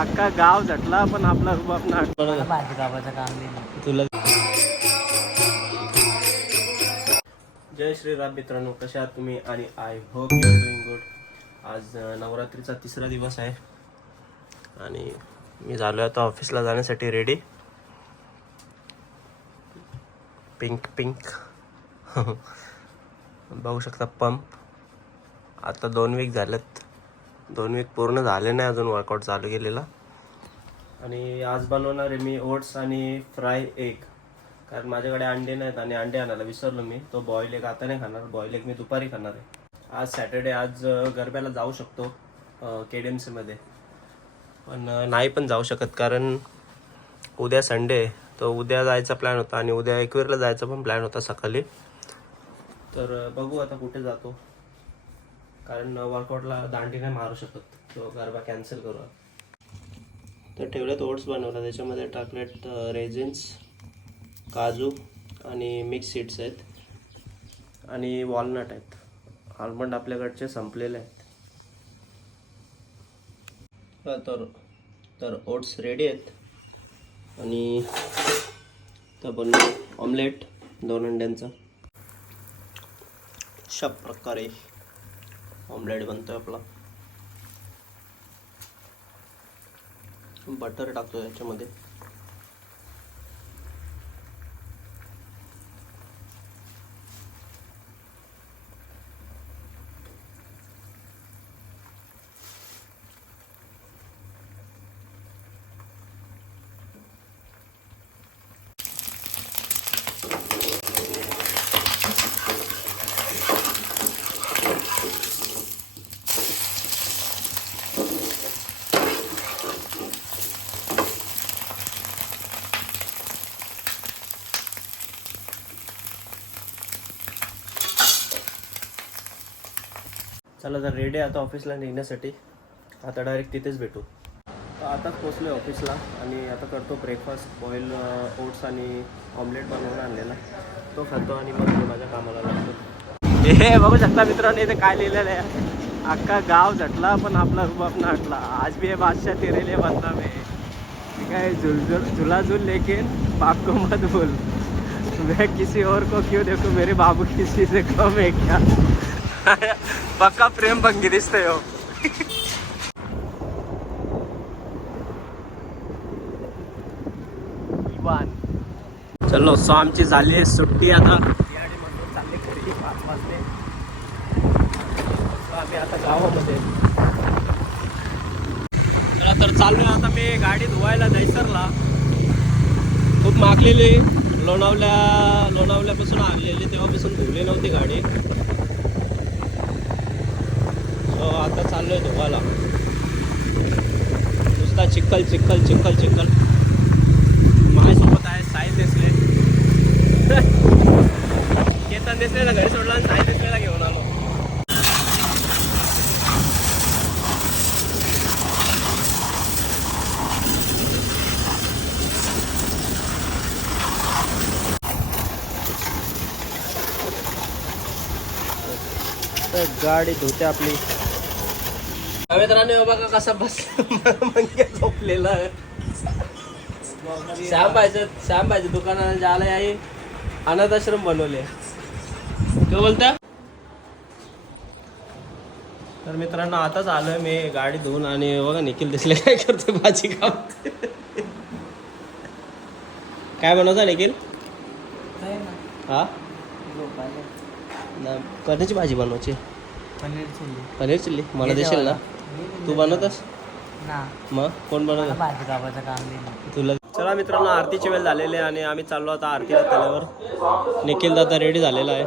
अख्खा गाव झटला पण आपला रुबाब ना भाजी कापाचं काम नाही तुला. जय श्रीराम मित्रांनो, कशा आहात तुम्ही? आणि I hope you are doing good. आज नवरात्रीचा तिसरा दिवस आहे आणि मी झालो आता ऑफिसला जाण्यासाठी रेडी. पिंक पिंक बघू शकता पंप. आता 2 वीक झालेत, 2 वीक पूर्ण झाले नाही अजून वर्कआउट चालू केलेला. आणि आज बनवणार आहे मी ओट्स आणि फ्राय एग, कारण माझ्याकडे अंडे नाहीत आणि अंडे आणायला विसरलो मी. तो बॉईल एग आता नाही खाणार, बॉईल एग मी दुपारी खाणार आहे. आज सॅटर्डे, आज गरब्याला जाऊ शकतो KDMC मध्ये, पण नाही पण जाऊ शकत कारण उद्या संडे आहे. तर उद्या जायचा प्लॅन होता आणि उद्या एकवीरला जायचा पण प्लॅन होता सकाळी. तर बघू आता कुठे जातो, कारण वर्कआउटला दांडी नाही मारू शकत, तो गरबा कॅन्सल करू. तर ठेवलेत ओट्स बनवला, त्याच्यामध्ये टाकलेत रेझिन्स, काजू आणि मिक्स सीड्स आहेत आणि वॉलनट आहेत. आल्मंड आपल्याकडचे संपलेले आहेत. तर ओट्स रेडी आहेत आणि तर बनवू ऑमलेट 2 अंड्यांचा. अशा प्रकारे ऑमलेट बनतोय आपला. बटर टाकतो त्याच्यामध्ये. चला, तर रेडी आता ऑफिसला निघण्यासाठी. आता डायरेक्ट तिथेच भेटू. तर आताच पोचलो आहे ऑफिसला आणि आता करतो ब्रेकफास्ट. बॉईल ओट्स आणि ऑमलेट बनवून आणलेला, तो खातो आणि मग मी माझ्या कामाला लागतो. हे बघू शकता मित्रांनो, इथे काय लिहिलेलं आहे, अख्खा गाव झटला पण आपला रुबाब ना हटला. आज भी ये बादशाह तेरे लिए बनना में. ठीक है, झुला झुल लेकिन बाप को मत बोल. मैं किसी और को क्यों देखूं, मेरे बाबू किसी से कम है क्या. पक्का प्रेम भंगी दिसतंय हो. चलो, सो आमची झाली आहे सुट्टी आता. चालले घरी 5 वाजले. आम्ही आता गावामध्ये. तर चाललोय आता मी गाडी धुवायला दहिसरला. खूप मागलेली, लोणावल्यापासून आणलेली, तेव्हापासून धुवली नव्हती गाडी. सो आता चाललोय धुवायला. नुसता चिखल चिखल चिखल चिखल. माझ्यासोबत आहे साई देसले. केतन देसलेला घरी सोडला आणि साई देसलेला घेऊन आलो. गाडी धुते आपली. मित्रांनो बघा कसा बस मंग्या झोपलेला आहे. श्याम भाईच्या दुकानाला जायला आहे. अनाथ आश्रम बनवले. काय बोलता? तर मित्रांनो आताच आलोय मी गाडी धुवून आणि बघा निखिल दिसले काय करते, भाजी कापते. काय बनवता निखिल? हा, कशाची भाजी बनवायची? पनीर चिल्ली. मला देशील ना? तू बनवतस ना? मग कोण बनवत? भाजी कापाचं काम नाही तुला. चला मित्रांनो, आरतीची वेळ झालेली आहे आणि आम्ही चाललो आता आरतीला तल्यावर. निखिल दादा रेडी झालेला आहे.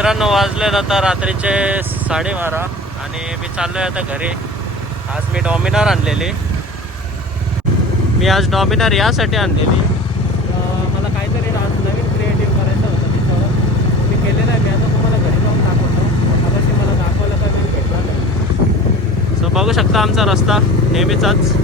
मित्रांनो वाजलेत आता रात्रीचे 12:30 आणि मी चाललोय आता घरी. आज मी डॉमिनर आणलेली. मी आज डॉमिनर यासाठी आणलेली, मला काहीतरी आज नवीन क्रिएटिव्ह करायचं होतं त्याच्यावर. मी केलेलं आहे. मी आता तुम्हाला घरी जाऊन दाखवतो. मगाशी मला दाखवलं का मी भेटला नाही. सो बघू शकता आमचा रस्ता नेहमीचाच.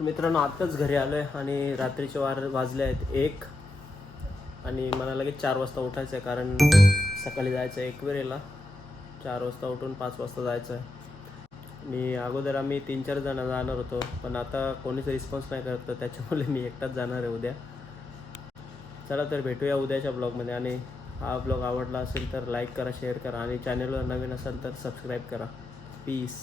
मित्रांनो आत्ताच घरी आलो आहे आणि रात्रीचे वाजले आहेत 1 आणि मला लगेच 4 वाजता उठायचं आहे, कारण सकाळी जायचं आहे एकवेळेला. 4 वाजता उठून 5 वाजता जायचं आहे. मी अगोदर आम्ही 3-4 जण जाणार होतो, पण आता कोणीच रिस्पॉन्स नाही करत, तर त्याच्यामुळे मी एकटाच जाणार आहे उद्या. चला तर भेटूया उद्याच्या ब्लॉगमध्ये. आणि हा ब्लॉग आवडला असेल तर लाईक करा, शेअर करा आणि चॅनलवर नवीन असेल तर सबस्क्राईब करा. पीस.